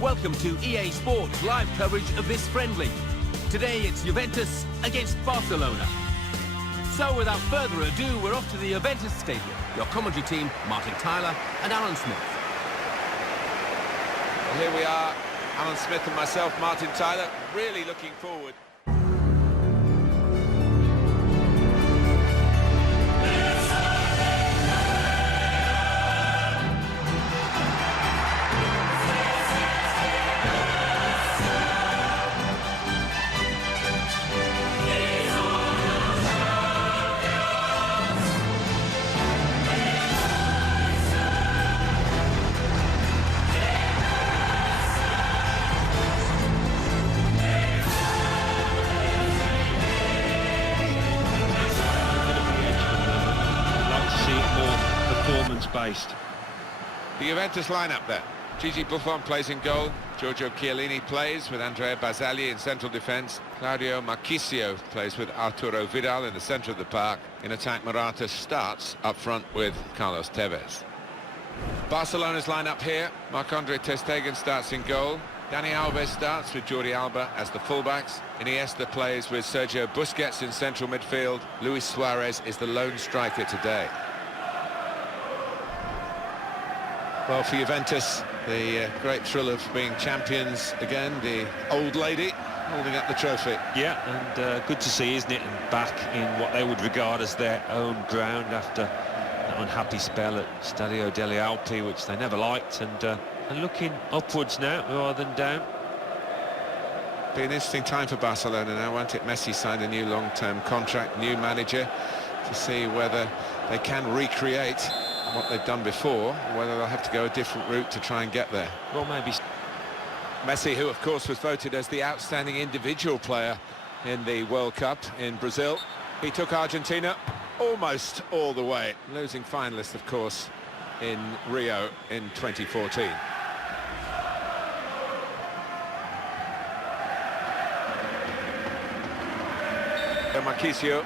Welcome to EA Sports live coverage of this friendly. Today it's Juventus against Barcelona. So without further ado, we're off to the Juventus Stadium. Your commentary team, Martin Tyler and Alan Smith. Well, here we are, Alan Smith and myself, Martin Tyler, really looking forward. Based. The Juventus lineup then. Gigi Buffon plays in goal. Giorgio Chiellini plays with Andrea Barzagli in central defence. Claudio Marchisio plays with Arturo Vidal in the centre of the park. In attack, Morata starts up front with Carlos Tevez. Barcelona's lineup here. Marc-Andre ter Stegen starts in goal. Dani Alves starts with Jordi Alba as the fullbacks. Iniesta plays with Sergio Busquets in central midfield. Luis Suarez is the lone striker today. Well, for Juventus, the great thrill of being champions again, the old lady holding up the trophy. Yeah, and good to see, isn't it? And back in what they would regard as their own ground after that unhappy spell at Stadio delle Alpi, which they never liked, and looking upwards now rather than down. Be an interesting time for Barcelona now, won't it? Messi signed a new long-term contract, new manager, to see whether they can recreate what they've done before, whether they'll have to go a different route to try and get there. Well, maybe. Messi, who of course was voted as the outstanding individual player in the World Cup in Brazil. He took Argentina almost all the way, losing finalist, of course, in Rio in 2014. Marchisio.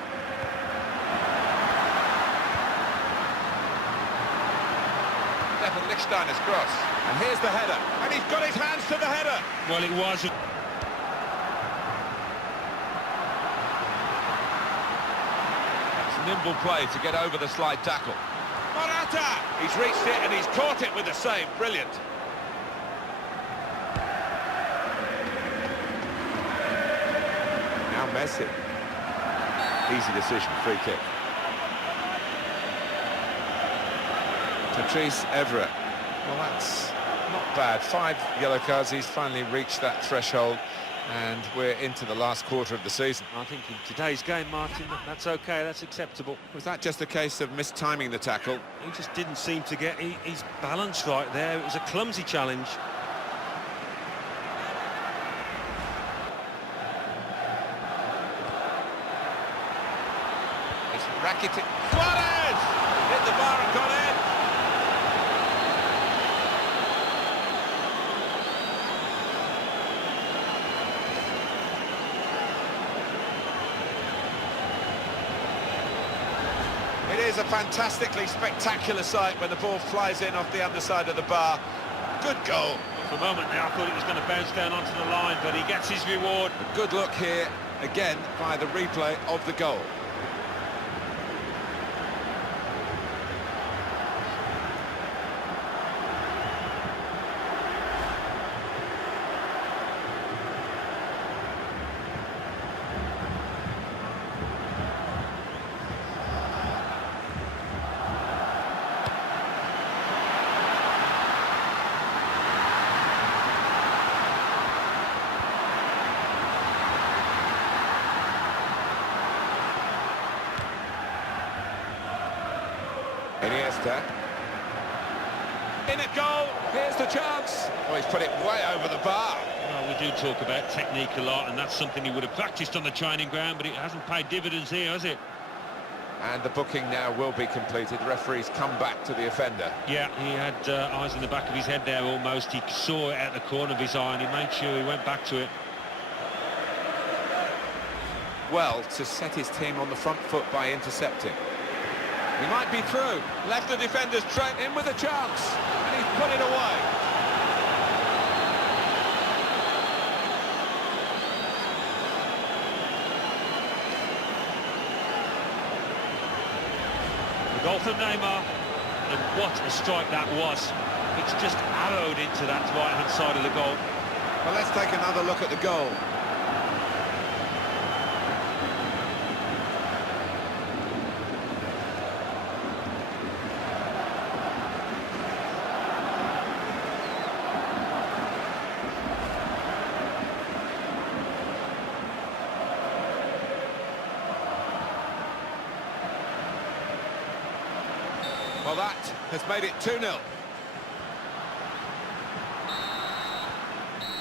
Lichtsteiner's cross, and here's the header, and he's got his hands to the header. Well, it was. It's nimble play to get over the slide tackle. Morata! He's reached it and he's caught it with the save. Brilliant. Now Messi. Easy decision, free kick. Patrice Evra. Well, that's not bad. 5 yellow cards. He's finally reached that threshold, and we're into the last quarter of the season. I think in today's game, Martin, that's okay, that's acceptable. Was that just a case of mistiming the tackle? He just didn't seem to get his balance right there. It was a clumsy challenge. It's racketing. Suarez! Hit the bar and got in. It is a fantastically spectacular sight when the ball flies in off the underside of the bar. Good goal. For a moment there, I thought it was going to bounce down onto the line, but he gets his reward. A good look here, again, by the replay of the goal. Iniesta. In a goal, here's the chance. Oh, he's put it way over the bar. Well, we do talk about technique a lot, and that's something he would have practiced on the training ground, but it hasn't paid dividends here, has it? And the booking now will be completed. The referee's come back to the offender. Yeah, he had eyes in the back of his head there almost. He saw it at the corner of his eye, and he made sure he went back to it. Well, to set his team on the front foot by intercepting. He might be through. Left the defenders straight in with a chance. And he's put it away. goal from Neymar. And what a strike that was. It's just arrowed into that right-hand side of the goal. Well, let's take another look at the goal. Well, that has made it 2-0.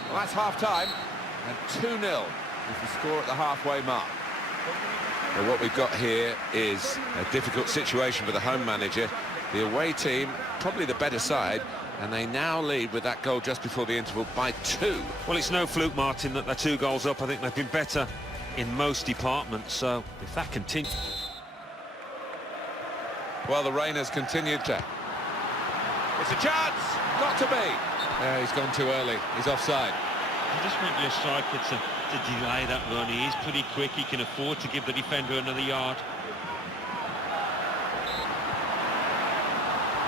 Well, that's half-time, and 2-0 is the score at the halfway mark. Well, what we've got here is a difficult situation for the home manager. The away team, probably the better side, and they now lead with that goal just before the interval by 2. Well, it's no fluke, Martin, that they're 2 goals up. I think they've been better in most departments, so if that continues... Well, the rain has continued to... It's a chance! Got to be! He's gone too early. He's offside. I just want your striker to delay that run. He is pretty quick. He can afford to give the defender another yard.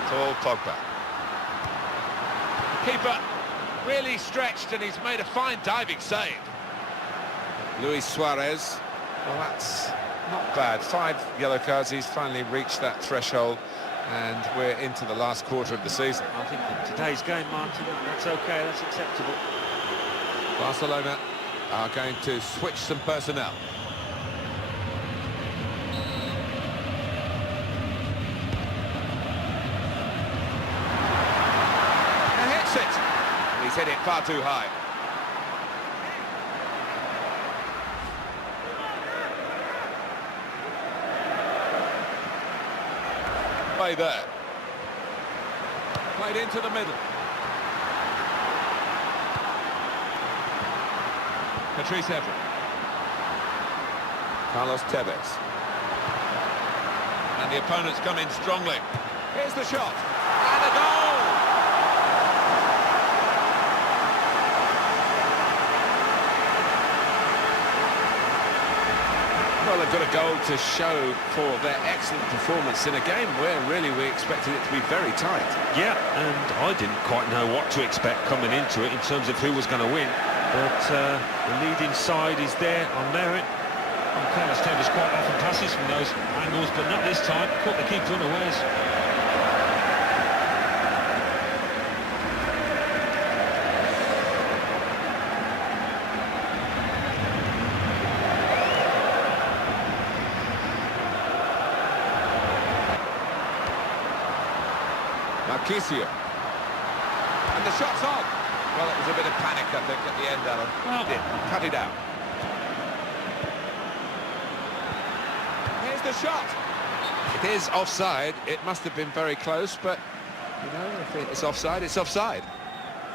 Tall Pogba. The keeper really stretched, and he's made a fine diving save. Luis Suarez. Well, that's not bad. 5 yellow cards. He's finally reached that threshold, and we're into the last quarter of the season. I think in today's game, Martin, that's okay, that's acceptable. Barcelona are going to switch some personnel. And hits it! And he's hit it far too high. Play there. Played into the middle. Patrice Evra. Carlos Tevez. And the opponents come in strongly. Here's the shot. And a goal! Well, they've got a goal to show for their excellent performance in a game where really we expected it to be very tight. Yeah, and I didn't quite know what to expect coming into it in terms of who was going to win. But the leading side is there on merit. And Carlos Tevez quite often passes from those angles, but not this time. Caught the keeper unawares. Marquisio. And the shot's on. Well, it was a bit of panic, I think, at the end, Alan. Well, Cut it out. Here's the shot. It is offside. It must have been very close, but, you know, if it's offside, it's offside.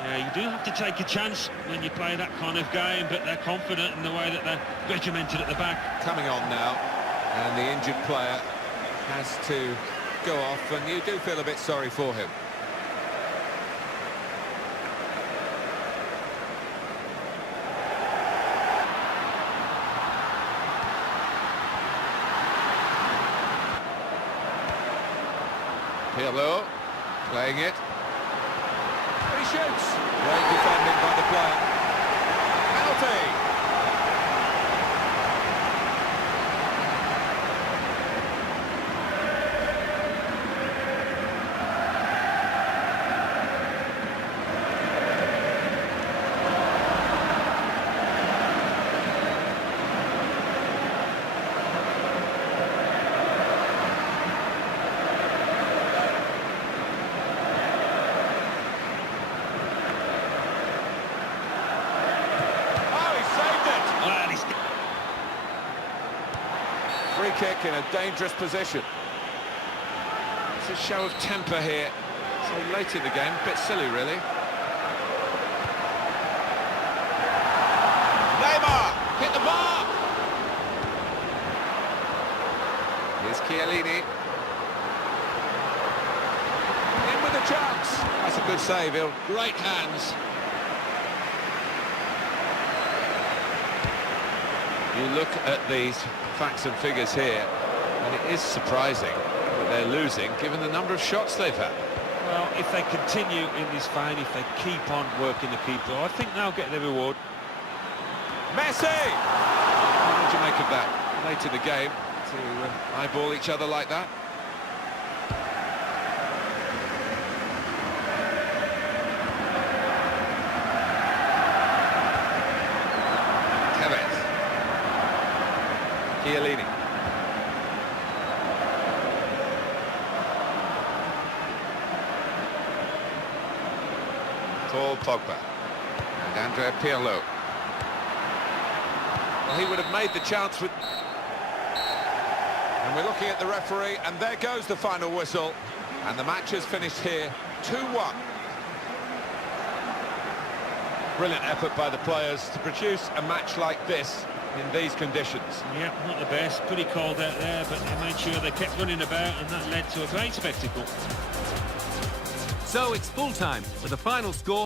yeah, you do have to take a chance when you play that kind of game, but they're confident in the way that they're regimented at the back. Coming on now, and the injured player has to go off, and you do feel a bit sorry for him. Pirlo, playing it. He shoots. Great defending by the player. Penalty. Free kick in a dangerous position. It's a show of temper here. So late in the game, a bit silly really. Neymar hit the bar. Here's Chiellini. In with a chance. That's a good save. Great hands. You look at these facts and figures here, and it is surprising But they're losing, given the number of shots they've had. Well, if they continue in this vein, if they keep on working the keeper, I think they'll get their reward. Messi! What did you make of that late in the game to eyeball each other like that? Tevez. Chiellini. Paul Pogba. And Andrea Pirlo. Well, he would have made the chance with... And we're looking at the referee, and there goes the final whistle. And the match has finished here, 2-1. Brilliant effort by the players to produce a match like this in these conditions. Yeah, not the best. Pretty cold out there, but they made sure they kept running about, and that led to a great spectacle. So it's full time with the final score.